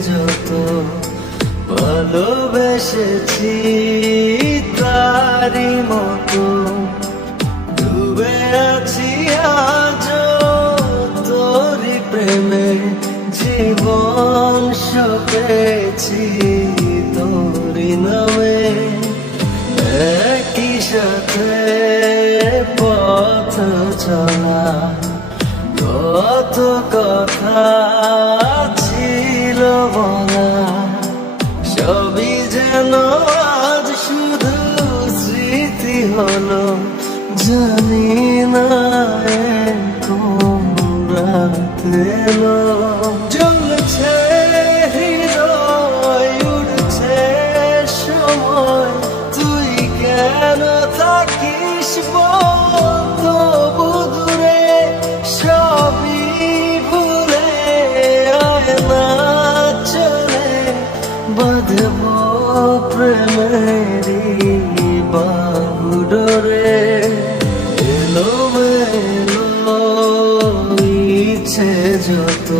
যত ভালোবেসেছি তারি মতো ডুবে আছি আজ তোরি প্রেমে জীবন সপেছি তোরি নামে একই সাথে পথ চলা কত কথা ছিল বলা সবই যেন আজ শুধু স্মৃতি হলো জানি না কোন রাত এলো জ্বলছে হৃদয় উড়ছে সময় তুই কেন থাকিস তবু দূরে সবই ভুলে আয় না চলে বাঁধব প্রেমেরি বাহুডোরে এলো মেলো ইচ্ছে যত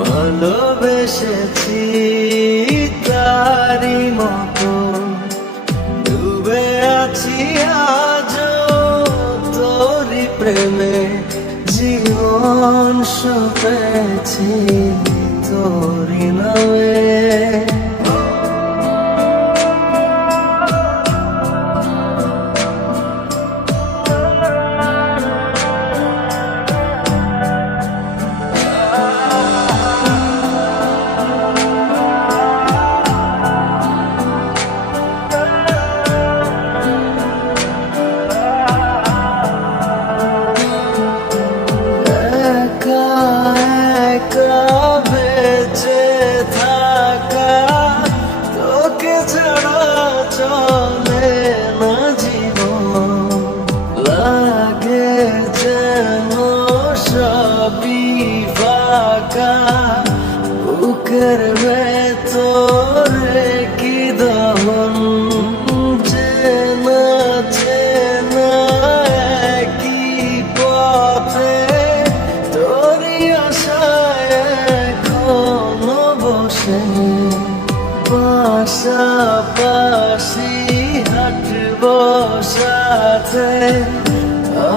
ভালোবেসেছি তারি মতো ডুবে আছি আজ তোরি প্রেমে জীবন সপেছি তোরি নামে বেঁচে থাকা তোকে ছাড়া চলে না জীবন লাগে যেন সবই ফাঁকা বুকের ভেতরে কি দহন চেনা চেনা একই পথে তোরি আশায় এখনো বসে পাশাপাশি হাঁটবো সাথে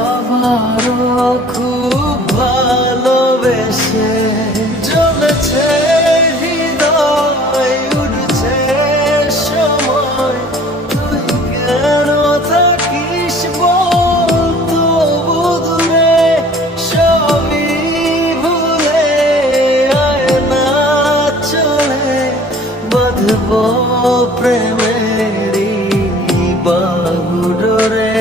আবারও খুব ভালোবেসে জ্বলছে হৃদয় উড়ছে সময় তুই কেন থাকিস তবু দূরে সবই ভুলে আয় না চলে বাঁধব প্রেমেরি বাহুডোরে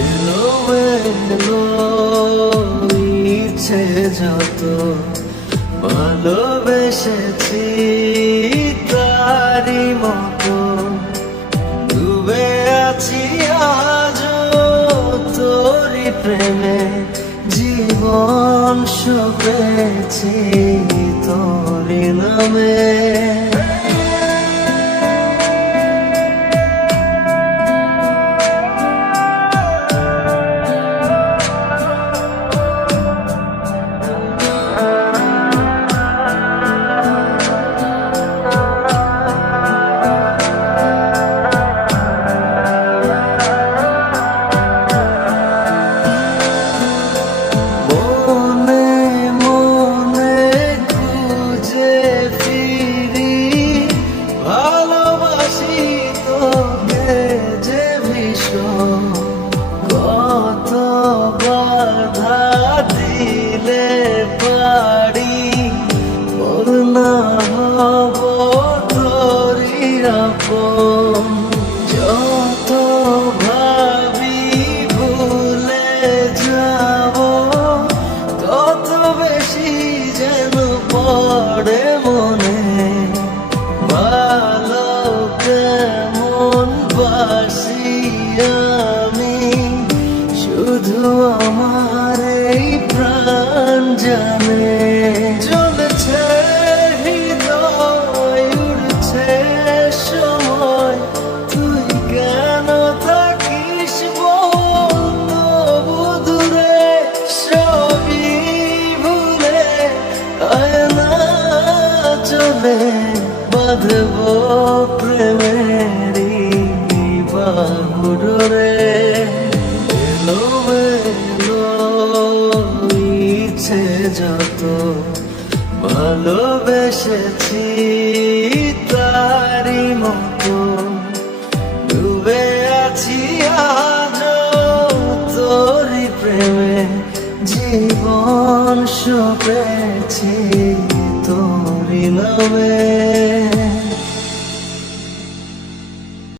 এলো মেলো ইচ্ছে যত ভালোবেসেছি তারি মতো ডুবে আছি আজ তোরি প্রেমে জীবন সপেছি তোরি নামে কত বাধা দিলে পারি না হব তোরি আপন যত ভাবি ভুলে যাব তত বেশি যেন পড়ে মনে ভালো কেমন বাসি আমি শুধু আমার এই প্রাণ জানে জ্বলছে হৃদয় উড়ছে সময় তুই কেন থাকিস তবু দূরে সবই ভুলে আয় না বাঁধব প্রেমেরই বাহুডোরে। এলোমেলো ইচ্ছে যত ভালোবেসেছি তারি মতো ডুবে আছি আজও তোরি প্রেমে। জীবন সপেছি তোরি নামে।